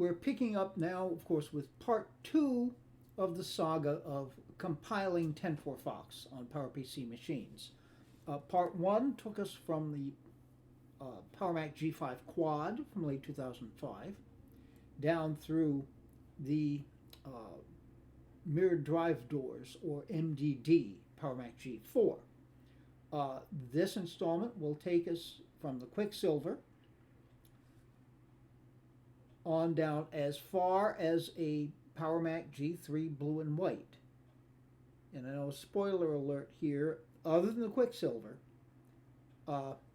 we're picking up now, of course, with part 2 of the saga of compiling TenFourFox on PowerPC machines. Part 1 took us from the PowerMac G5 Quad from late 2005 down through the mirrored drive doors, or MDD, PowerMac G4. This installment will take us from the Quicksilver on down as far as a PowerMac G3 blue and white. And I know, spoiler alert here, other than the Quicksilver,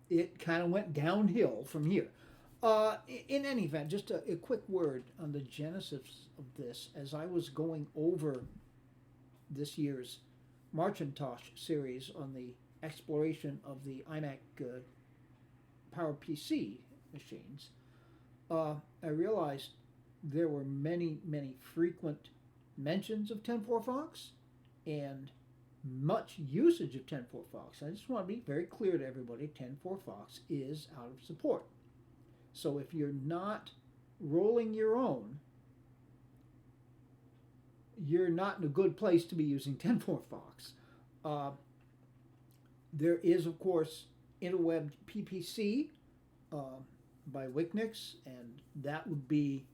it kind of went downhill from here. In any event, just a quick word on the genesis of this. As I was going over this year's Marcintosh series on the exploration of the iMac PowerPC machines, I realized there were many frequent mentions of TenFourFox and much usage of TenFourFox. I just want to be very clear to everybody, TenFourFox is out of support. So if you're not rolling your own, you're not in a good place to be using TenFourFox. There is, of course, interwebbed PPC by Wiknix, and that would be,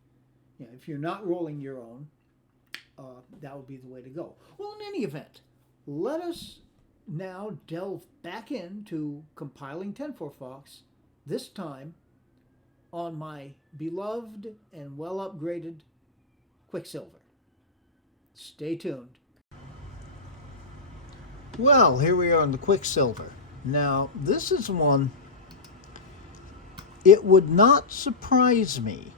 if you're not rolling your own, that would be the way to go. Well, in any event, let us now delve back into compiling TenFourFox, this time on my beloved and well-upgraded Quicksilver. Stay tuned. Well, here we are on the Quicksilver. Now, this is one, it would not surprise me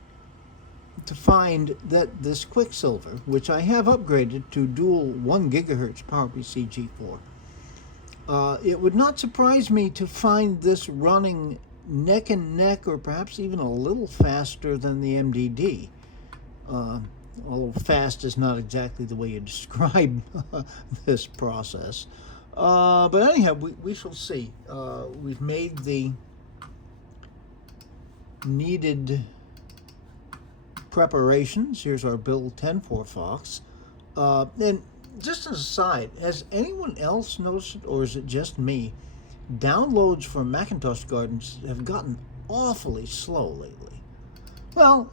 to find that this Quicksilver, which I have upgraded to dual 1 GHz PowerPC G4, it would not surprise me to find this running neck and neck, or perhaps even a little faster than the MDD. Although fast is not exactly the way you describe this process. But anyhow, we shall see. We've made the needed preparations. Here's our build TenFourFox. And just as an aside, has anyone else noticed it, or is it just me? Downloads from Macintosh Gardens have gotten awfully slow lately. Well,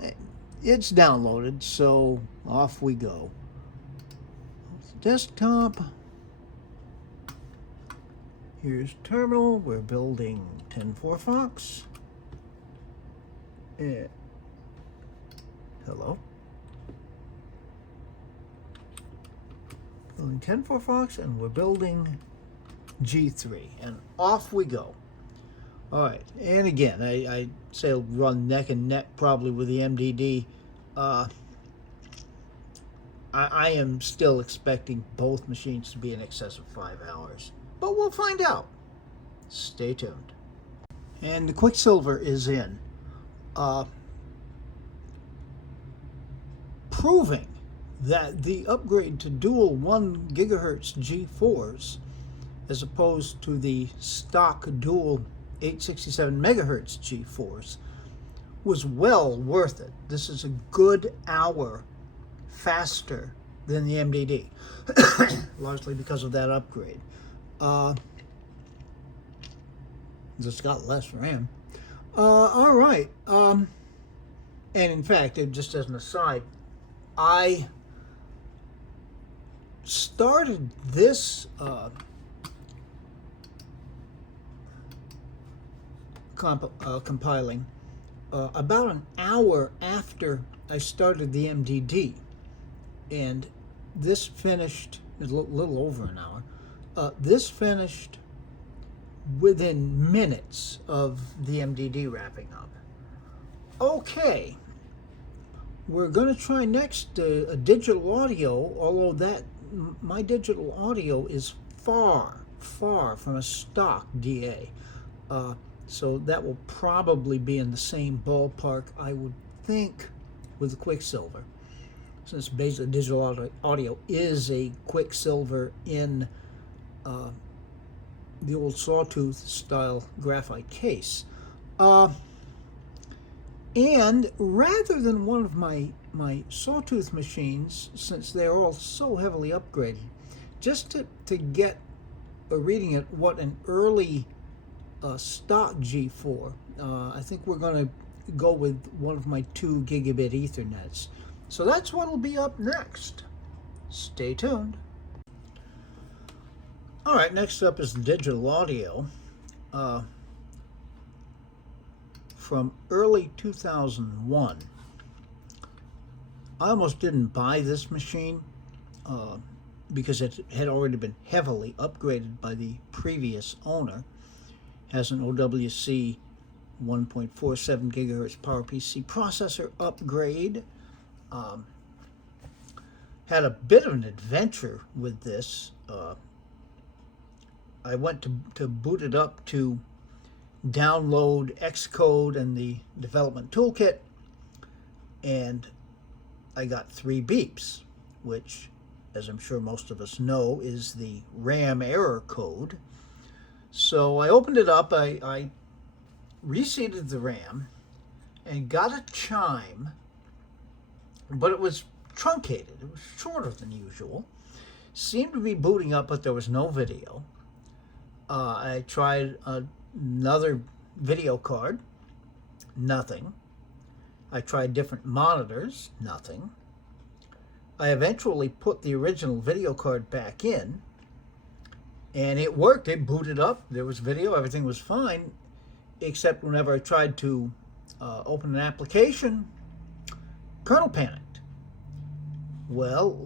it's downloaded, so off we go. Desktop. Here's terminal. We're building TenFourFox. Hello. Building TenFourFox, and we're building G3, and off we go. All right, and again, I say it'll run neck and neck probably with the MDD. I am still expecting both machines to be in excess of 5 hours, but we'll find out. Stay tuned. And the Quicksilver is in, proving that the upgrade to dual 1 GHz G4s, as opposed to the stock dual 867 megahertz G4s, was well worth it. This is a good hour faster than the MDD, largely because of that upgrade. Just got less RAM. All right. And in fact, just as an aside, I started this compiling about an hour after I started the MDD, and this finished a little over an hour. This finished within minutes of the MDD wrapping up. Okay, we're going to try next a digital audio, although that my digital audio is far from a stock DA. So that will probably be in the same ballpark, I would think, with the Quicksilver, since basically digital audio is a Quicksilver in the old sawtooth style graphite case. And rather than one of my sawtooth machines, since they're all so heavily upgraded, just to get a reading at what an early stock G4, I think we're going to go with one of my 2 gigabit Ethernets. So that's what'll be up next. Stay tuned. All right, next up is the digital audio. From early 2001. I almost didn't buy this machine because it had already been heavily upgraded by the previous owner. It has an OWC 1.47 gigahertz PowerPC processor upgrade. Had a bit of an adventure with this. I went to boot it up to download Xcode and the development toolkit, and I got 3 beeps, which, as I'm sure most of us know, is the RAM error code. So I opened it up, I reseated the RAM, and got a chime, but it was truncated. It was shorter than usual. Seemed to be booting up, but there was no video. I tried another video card, nothing. I tried different monitors, nothing. I eventually put the original video card back in, and it worked. It booted up, there was video, everything was fine, except whenever I tried to open an application, kernel panicked. Well,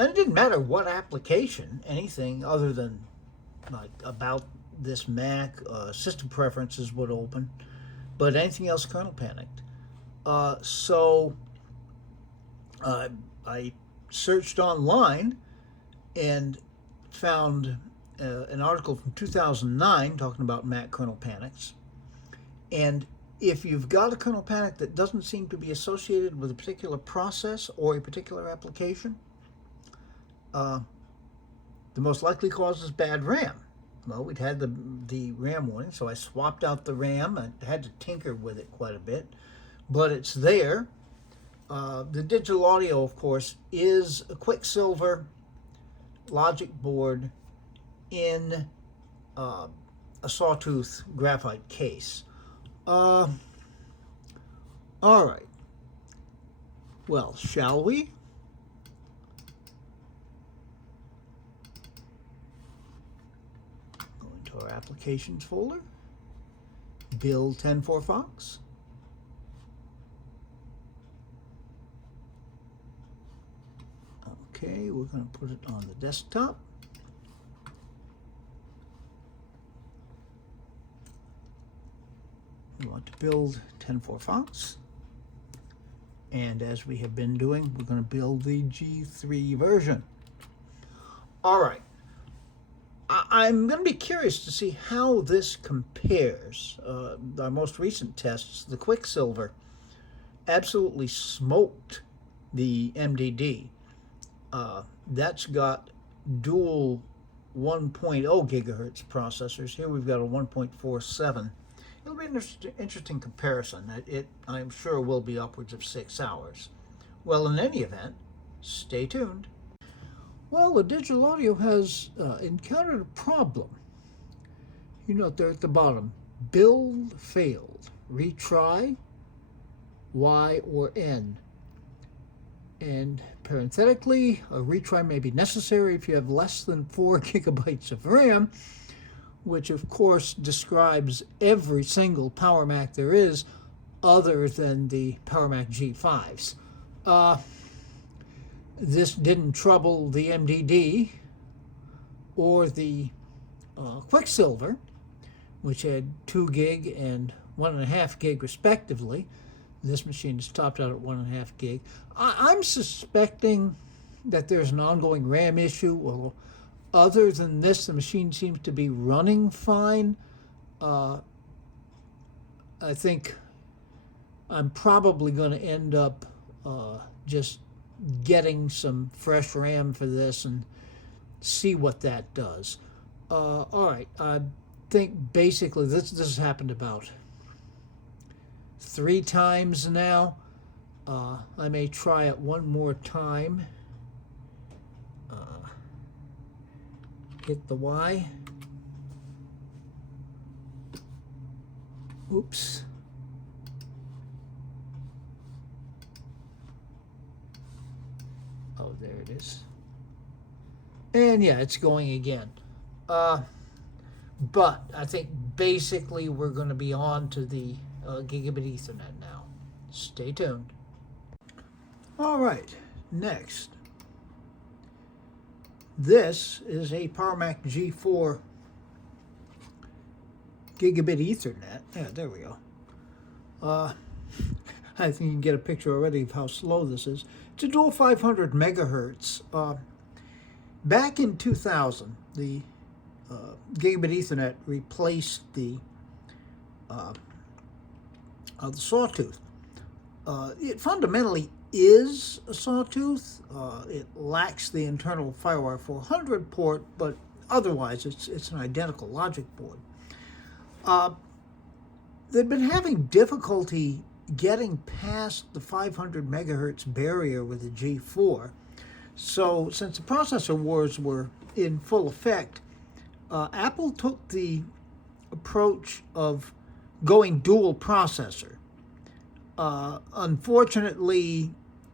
and it didn't matter what application, anything other than like about this Mac, system preferences would open, but anything else kernel panicked. So I searched online and found an article from 2009 talking about Mac kernel panics. And if you've got a kernel panic that doesn't seem to be associated with a particular process or a particular application, the most likely cause is bad RAM. Well, we'd had the RAM warning, so I swapped out the RAM. I had to tinker with it quite a bit, but it's there. The digital audio, of course, is a Quicksilver logic board in a sawtooth graphite case. All right. Well, shall we? Go into our applications folder. Build TenFourFox. Okay, we're going to put it on the desktop. We want to build TenFourFox. And as we have been doing, we're going to build the G3 version. All right. I'm going to be curious to see how this compares. Our most recent tests, the Quicksilver, absolutely smoked the MDD. That's got dual 1.0 gigahertz processors. Here we've got a 1.47. It'll be an interesting comparison. I'm sure, will be upwards of 6 hours. Well, in any event, stay tuned. Well, the digital audio has encountered a problem. You note there at the bottom, build failed. Retry, Y or N. And parenthetically, a retry may be necessary if you have less than 4 gigabytes of RAM, which of course describes every single Power Mac there is other than the Power Mac G5s. This didn't trouble the MDD or the Quicksilver, which had 2 gig and 1.5 gig respectively. This machine is topped out at 1.5 gig. I'm suspecting that there's an ongoing RAM issue. Well, other than this, the machine seems to be running fine. I think I'm probably going to end up just getting some fresh RAM for this and see what that does. All right, I think basically this has happened about 3 times now. I may try it one more time. Hit the Y. Oops. Oh, there it is. And yeah, it's going again. But I think basically we're going to be on to the Gigabit Ethernet now. Stay tuned. All right, next. This is a PowerMac G4 Gigabit Ethernet. Yeah, there we go. I think you can get a picture already of how slow this is. It's a dual 500 megahertz. Back in 2000, the Gigabit Ethernet replaced the sawtooth. It fundamentally is a sawtooth. It lacks the internal FireWire 400 port, but otherwise it's an identical logic board. They've been having difficulty getting past the 500 megahertz barrier with the G4. So since the processor wars were in full effect, Apple took the approach of going dual processor. Unfortunately,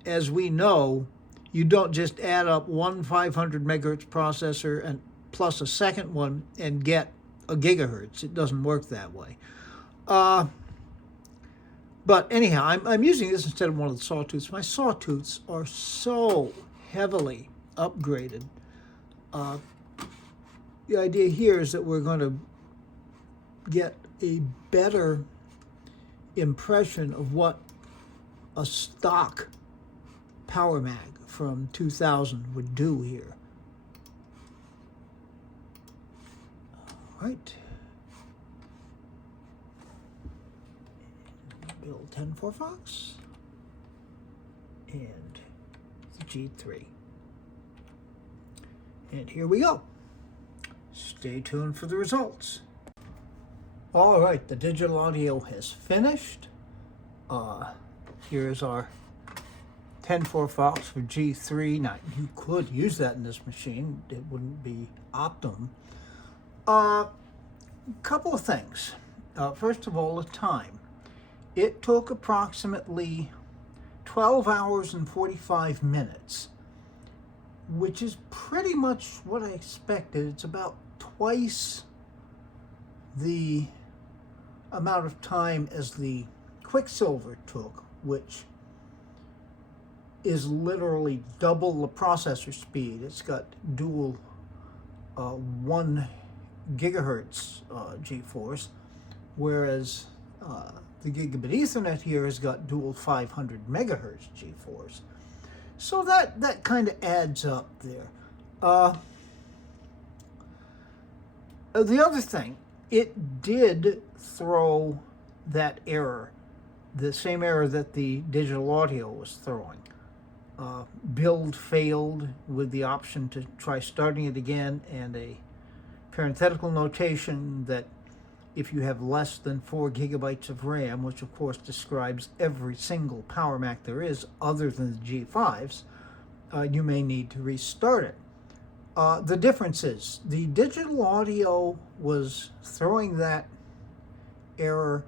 as we know, you don't just add up one 500 megahertz processor and plus a second one and get a gigahertz. It doesn't work that way. But anyhow, I'm using this instead of one of the sawtooths. My sawtooths are so heavily upgraded. The idea here is that we're going to get a better impression of what a stock PowerMac from 2000 would do here. All right. Build TenFourFox and the G3. And here we go. Stay tuned for the results. All right, the digital audio has finished. Here's our TenFourFox for G3. Now, you could use that in this machine. It wouldn't be optimum. Couple of things. First of all, the time. It took approximately 12 hours and 45 minutes, which is pretty much what I expected. It's about twice the amount of time as the Quicksilver took, which is literally double the processor speed. It's got dual 1 gigahertz G4s, whereas the Gigabit Ethernet here has got dual 500 megahertz G4s. So that kind of adds up there. The other thing, it did throw that error, the same error that the digital audio was throwing. Build failed with the option to try starting it again, and a parenthetical notation that if you have less than 4 gigabytes of RAM, which of course describes every single PowerMac there is other than the G5s, you may need to restart it. The difference is the digital audio was throwing that error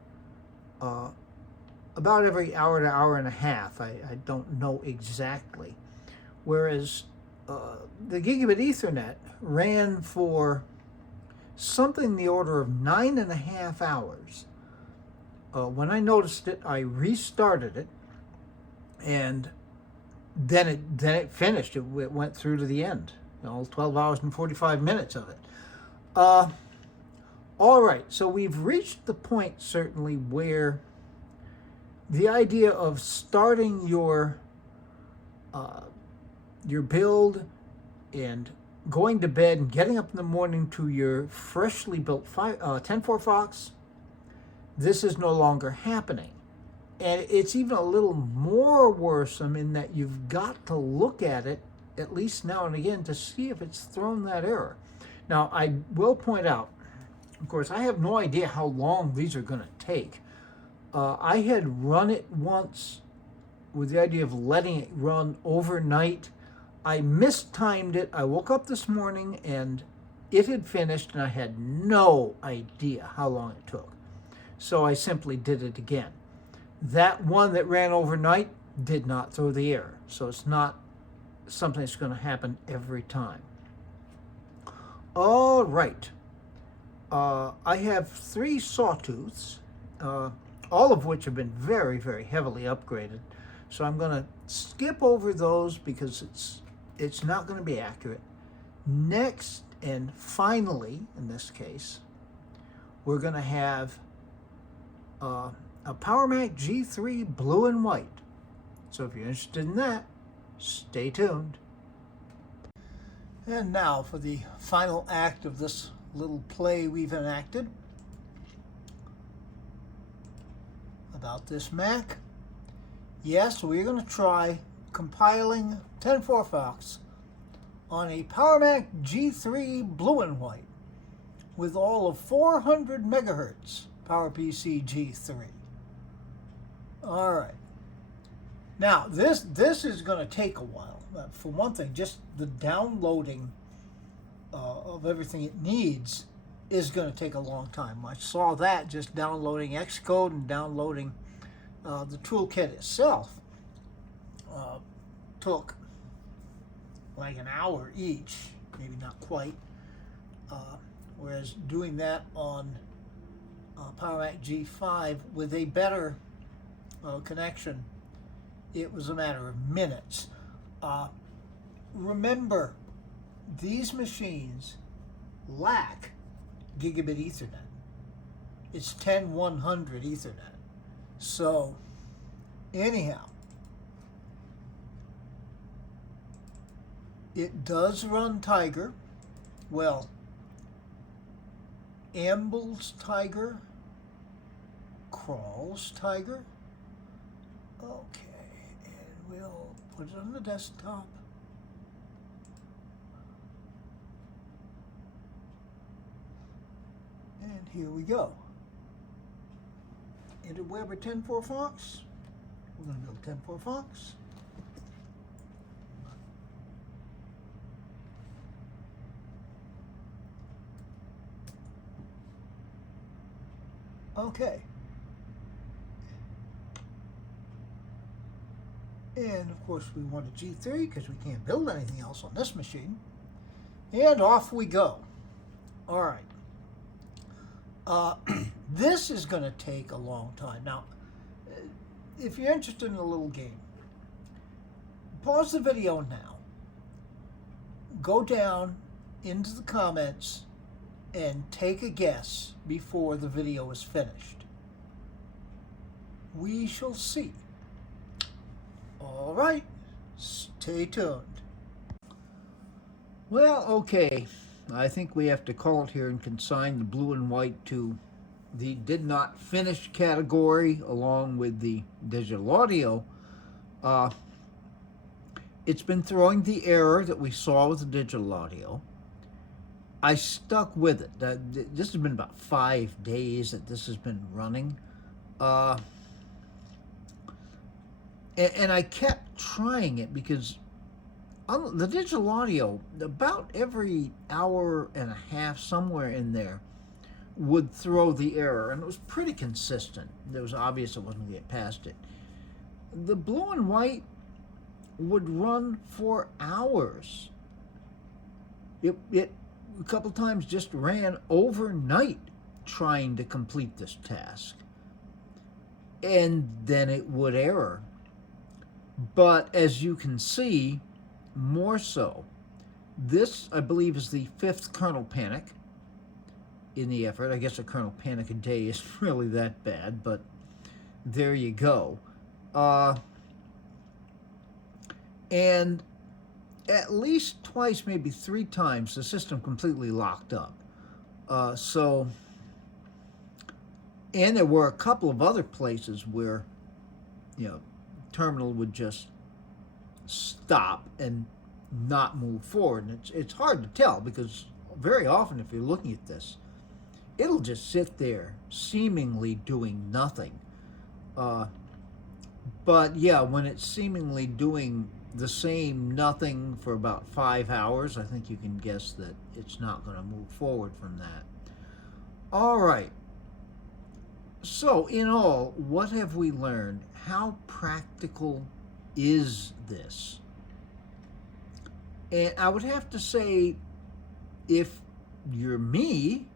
about every hour to hour and a half. I don't know exactly. Whereas the Gigabit Ethernet ran for something in the order of 9.5 hours. When I noticed it, I restarted it, and then it finished. It went through to the end. 12 hours and 45 minutes of it. All right, so we've reached the point, certainly, where the idea of starting your build and going to bed and getting up in the morning to your freshly built TenFourFox, this is no longer happening. And it's even a little more worrisome in that you've got to look at it at least now and again to see if it's thrown that error. Now, I will point out, of course, I have no idea how long these are going to take. I had run it once with the idea of letting it run overnight. I mistimed it. I woke up this morning and it had finished, and I had no idea how long it took. So I simply did it again. That one that ran overnight did not throw the error. So it's not something that's going to happen every time. All right. I have 3 sawtooths, all of which have been very, very heavily upgraded. So I'm going to skip over those because it's not going to be accurate. Next, and finally, in this case, we're going to have a PowerMac G3 blue and white. So if you're interested in that, stay tuned. And now for the final act of this little play we've enacted about this Mac. Yes, we're going to try compiling TenFourFox on a PowerMac G3 blue and white with all of 400 megahertz PowerPC G3. All right. Now, this is going to take a while. For one thing, just the downloading of everything it needs is going to take a long time. I saw that just downloading Xcode and downloading the toolkit itself took like an hour each, maybe not quite. Whereas doing that on PowerMac G5 with a better connection, it was a matter of minutes. Remember, these machines lack Gigabit Ethernet. It's 10/100 Ethernet. So, anyhow, it does run Tiger. Well, ambles Tiger, crawls Tiger. Okay, and we'll put it on the desktop. And here we go. Enter Weber TenFourFox. We're going to build TenFourFox. Okay. And of course we want a G3 because we can't build anything else on this machine. And off we go. All right. This is going to take a long time. Now, if you're interested in a little game, pause the video now. Go down into the comments and take a guess before the video is finished. We shall see. All right, stay tuned. Well, okay. I think we have to call it here and consign the blue and white to the did not finish category along with the digital audio. It's been throwing the error that we saw with the digital audio. I stuck with it. This has been about 5 days that this has been running. And I kept trying it because on the digital audio, about every hour and a half, somewhere in there, would throw the error, and it was pretty consistent. It was obvious it wasn't going to get past it. The blue and white would run for hours. It a couple times just ran overnight trying to complete this task, and then it would error. But as you can see, more so, this I believe is the 5th kernel panic in the effort. I guess a kernel panic a day isn't really that bad, but there you go. And at least twice, maybe 3 times, the system completely locked up. And there were a couple of other places where, terminal would just stop and not move forward. And it's hard to tell because very often if you're looking at this, it'll just sit there seemingly doing nothing Uh, but yeah, when it's seemingly doing the same nothing for about 5 hours, I think you can guess that it's not going to move forward from that. All right. So, in all, what have we learned? How practical is this? And I would have to say, if you're me,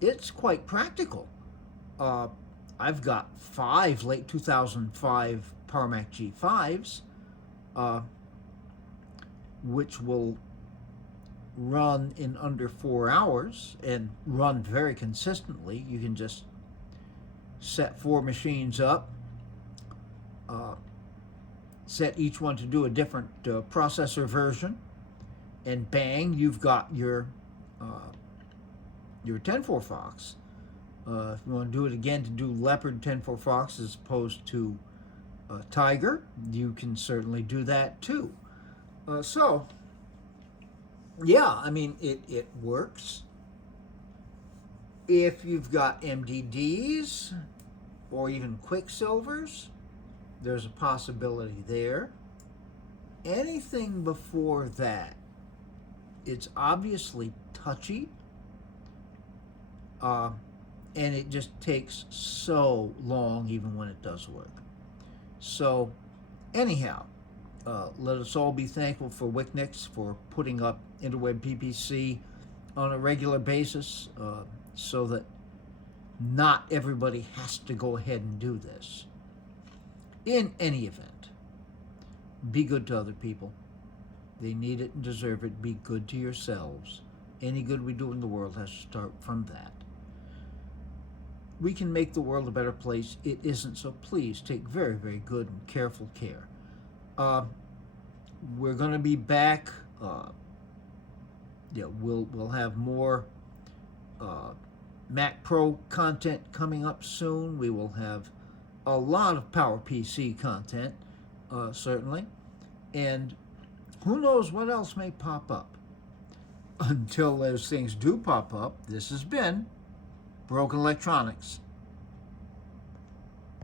it's quite practical. Uh, I've got 5 late 2005 PowerMac G5s, uh, which will run in under 4 hours and run very consistently. You can just set 4 machines up, uh, set each one to do a different processor version, and bang, you've got your TenFourFox. If you want to do it again to do Leopard TenFourFox as opposed to Tiger, you can certainly do that too. So, yeah, I mean, it works. If you've got MDDs or even Quicksilvers, there's a possibility there. Anything before that, it's obviously touchy, and it just takes so long even when it does work. So anyhow, let us all be thankful for Wiknix for putting up interweb PPC on a regular basis, so that not everybody has to go ahead and do this. In any event, be good to other people. They need it and deserve it. Be good to yourselves. Any good we do in the world has to start from that. We can make the world a better place. It isn't, so please take very, very good and careful care. We're going to be back. We'll have more Mac Pro content coming up soon. We will have a lot of PowerPC content, certainly. And who knows what else may pop up. Until those things do pop up, this has been Broken Electronics.